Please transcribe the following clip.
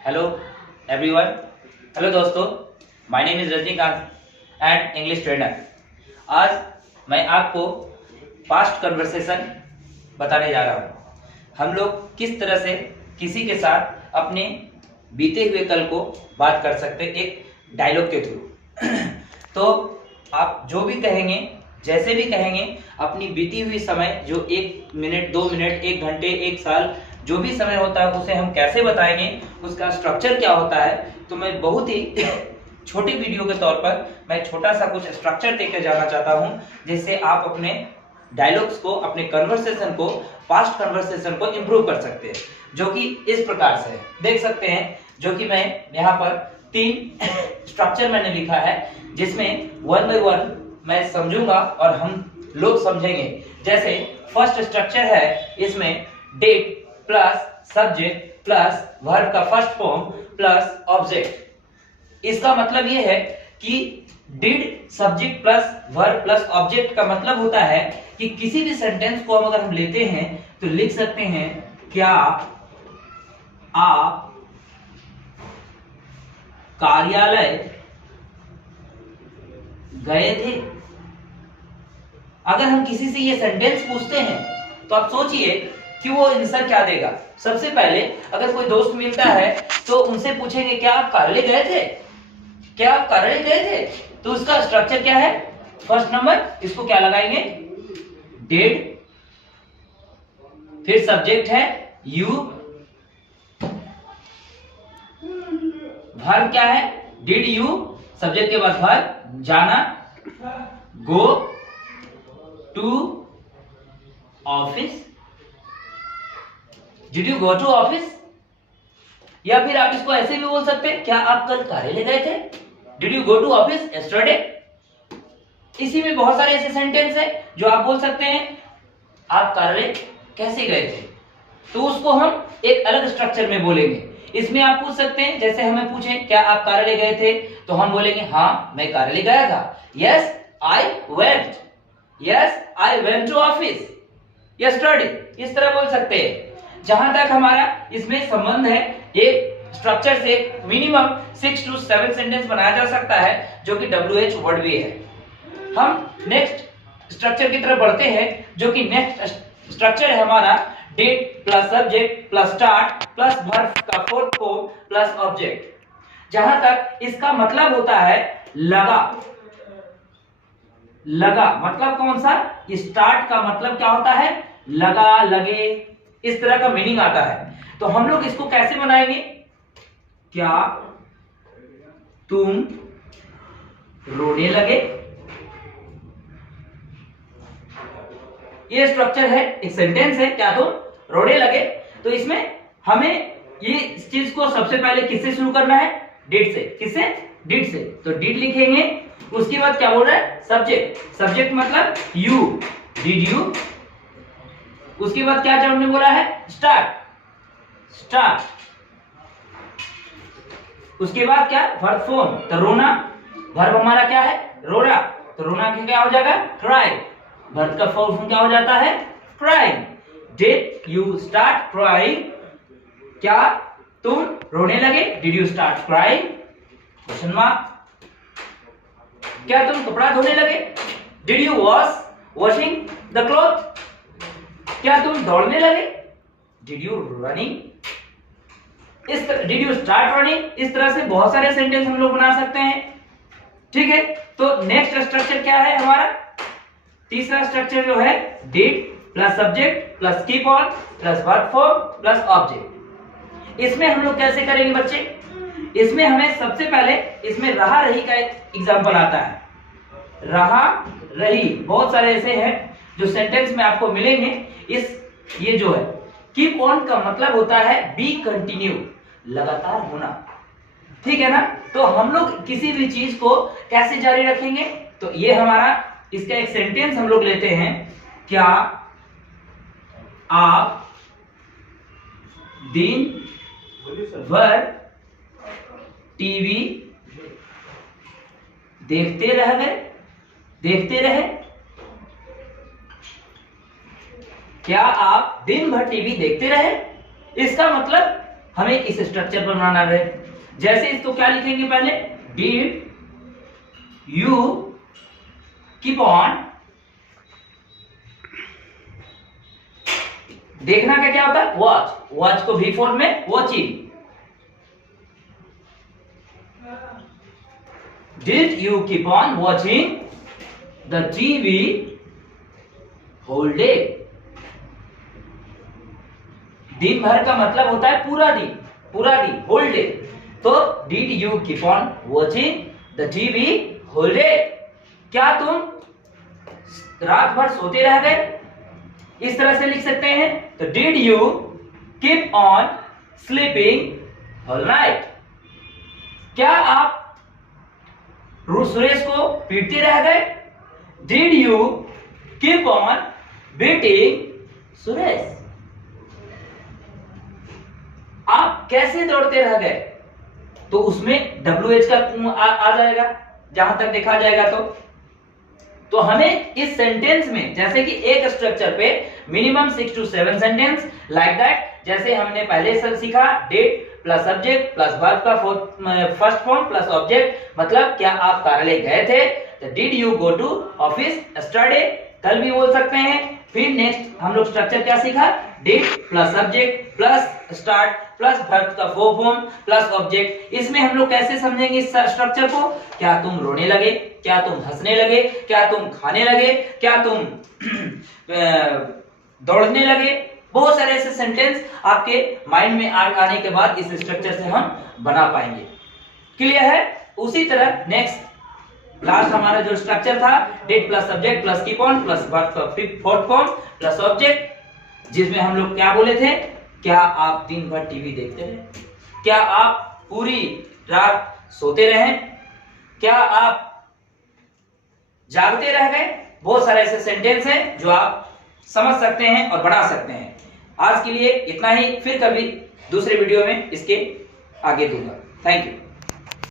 Hello everyone. Hello दोस्तों, my name is Rajinikanth and English trainer. आज मैं आपको पास्ट कन्वर्सेशन बताने जा रहा हूँ। हम लोग किस तरह से किसी के साथ अपने बीते हुए कल को बात कर सकते हैं एक डायलॉग के थ्रू। तो आप जो भी कहेंगे, जैसे भी कहेंगे, अपनी बीती हुई समय जो 1 मिनट 2 मिनट 1 घंटे 1 साल जो भी समय होता है उसे हम कैसे बताएंगे, उसका स्ट्रक्चर क्या होता है। तो मैं बहुत ही छोटी वीडियो के तौर पर मैं छोटा सा कुछ स्ट्रक्चर देकर जाना चाहता हूं, जिससे आप अपने डायलॉग्स को, अपने कन्वर्सेशन को, पास्ट कन्वर्सेशन को इंप्रूव कर सकते हैं। जो कि इस प्रकार से देख सकते हैं, जो कि मैं यहाँ पर 3 स्ट्रक्चर मैंने लिखा है, जिसमें 1 बाय 1 मैं समझूंगा और हम लोग समझेंगे। जैसे फर्स्ट स्ट्रक्चर है, इसमें did plus subject plus verb का फर्स्ट फॉर्म प्लस ऑब्जेक्ट। इसका मतलब यह है कि did subject plus verb plus object का मतलब होता है कि किसी भी सेंटेंस को अगर हम लेते हैं तो लिख सकते हैं, क्या आप कार्यालय गए थे। अगर हम किसी से ये सेंटेंस पूछते हैं तो आप सोचिए कि वो आंसर क्या देगा। सबसे पहले अगर कोई दोस्त मिलता है तो उनसे पूछेंगे, क्या आप कार्यालय गए थे, क्या आप कार्यालय गए थे। तो उसका स्ट्रक्चर क्या है, फर्स्ट नंबर इसको क्या लगाएंगे, डिड, फिर सब्जेक्ट है यू, वर्ब क्या है, डिड यू, सब्जेक्ट के बाद वर्ब जाना, go to office, did you go to office. या फिर आप इसको ऐसे भी बोल सकते हैं, क्या आप कल कार्यालय गए थे, did you go to office yesterday. इसी में बहुत सारे ऐसे सेंटेंस है जो आप बोल सकते हैं, आप कार्यालय कैसे गए थे। तो उसको हम एक अलग स्ट्रक्चर में बोलेंगे। इसमें आप पूछ सकते हैं, जैसे हमें पूछें क्या आप कार्यालय गए थे, तो हम बोलेंगे हाँ मैं कार्यालय गया था, yes I went, yes I went to office yesterday. इस तरह बोल सकते हैं। जहां तक हमारा इसमें संबंध है, एक स्ट्रक्चर से मिनिमम 6 to 7 सेंटेंस बनाया जा सकता है, जो कि WH वर्ड भी है। हम नेक्स्ट स्ट्रक्चर की तरफ बढ़ते हैं, जो कि नेक्स्ट स्ट्रक्चर है हमारा did plus subject plus start plus verb का फोर्थ फॉर्म प्लस ऑब्जेक्ट। जहां तक इसका मतलब होता है लगा। लगा मतलब कौन सा, स्टार्ट का मतलब क्या होता है, लगा, लगे, इस तरह का मीनिंग आता है। तो हम लोग इसको कैसे बनाएंगे, क्या तुम रोने लगे। ये स्ट्रक्चर है, एक सेंटेंस है, क्या तुम रोने लगे। तो इसमें हमें ये इस चीज को सबसे पहले किससे शुरू करना है, डिड से। किससे, डिड से। तो डिड लिखेंगे, उसके बाद क्या बोल रहा है, सब्जेक्ट। सब्जेक्ट मतलब यू, डिड यू। उसके बाद क्या हमने बोला है, स्टार्ट, स्टार्ट। उसके बाद क्या, वर्ब फॉर्म, तो रोना। वर्ब हमारा क्या है, रोना। तो रोना के क्या हो जाएगा, क्राई। वर्ब का फॉर्म क्या हो जाता है, crying. Did you start crying, क्या तुम रोने लगे, did you start crying, question mark. क्या तुम कपड़ा धोने लगे, did you washing the cloth. क्या तुम दौड़ने लगे, डिड यू रनिंग। इस तरह डिड यू स्टार्ट रनिंग। इस तरह से बहुत सारे सेंटेंस हम लोग बना सकते हैं। ठीक है, तो नेक्स्ट स्ट्रक्चर क्या है हमारा, तीसरा स्ट्रक्चर जो है did plus subject plus keep on plus verb form plus object. इसमें हम लोग कैसे करेंगे बच्चे, इसमें हमें सबसे पहले इसमें रहा रही का एक एग्जांपल आता है। रहा रही बहुत सारे ऐसे हैं जो सेंटेंस में आपको मिलेंगे। ये जो है कीप ऑन का मतलब होता है बी कंटिन्यू, लगातार होना। ठीक है ना। तो हम लोग किसी भी चीज को कैसे जारी रखेंगे, तो ये हमारा इसका एक सेंटेंस हम लोग लेते हैं, क्या आप दिन भर टीवी देखते रहे। क्या आप दिन भर टीवी देखते रहे। इसका मतलब हमें इस स्ट्रक्चर पर बनाना है। जैसे इसको क्या लिखेंगे पहले, डिड यू कीप ऑन, देखना का क्या होता है, वॉच, वॉच को भी फॉर्म में watching. Did you keep on watching the TV whole day. दिन भर का मतलब होता है पूरा दिन, पूरा दिन, होल डे। तो did you keep on watching the TV whole day, क्या तुम रात भर सोते रह गए, इस तरह से लिख सकते हैं। तो did you keep on sleeping whole night, क्या आप सुरेश को पीटते रह गए। Did you keep on beating Suresh, आप कैसे दौड़ते रह गए, तो उसमें WH का आ जाएगा जहां तक देखा जाएगा। तो हमें इस सेंटेंस में, जैसे कि एक स्ट्रक्चर पे minimum 6 to 7 sentence like that, जैसे हमने पहले से सीखा, did plus subject plus verb का फर्स्ट फॉर्म प्लस ऑब्जेक्ट, मतलब क्या आप कार्यालय गए थे, तो did you go to office yesterday, कल भी बोल सकते हैं। फिर नेक्स्ट हम लोग स्ट्रक्चर क्या सीखा, did plus subject plus start plus verb का फॉर्म प्लस ऑब्जेक्ट। इसमें हम लोग कैसे समझेंगे इस स्ट्रक्चर को, क्या तुम रोने लगे, क्या तुम हंसने लगे, क्या तुम खाने लगे, क्या तुम दौड़ने लगे, बहुत सारे ऐसे सेंटेंस आपके माइंड में आने के बाद इस स्ट्रक्चर से हम बना पाएंगे। क्लियर है। उसी तरह नेक्स्ट लास्ट हमारा जो स्ट्रक्चर था, did plus subject plus keep on plus verb का फोर्थ फॉर्म प्लस ऑब्जेक्ट, जिसमें हम लोग क्या बोले थे, क्या आप दिन भर टीवी देखते रहे, क्या आप पूरी रात सोते रहे, क्या आप जागते रह गए। बहुत सारे ऐसे सेंटेंस हैं जो आप समझ सकते हैं और बना सकते हैं। आज के लिए इतना ही, फिर कभी दूसरे वीडियो में इसके आगे दूंगा। Thank you.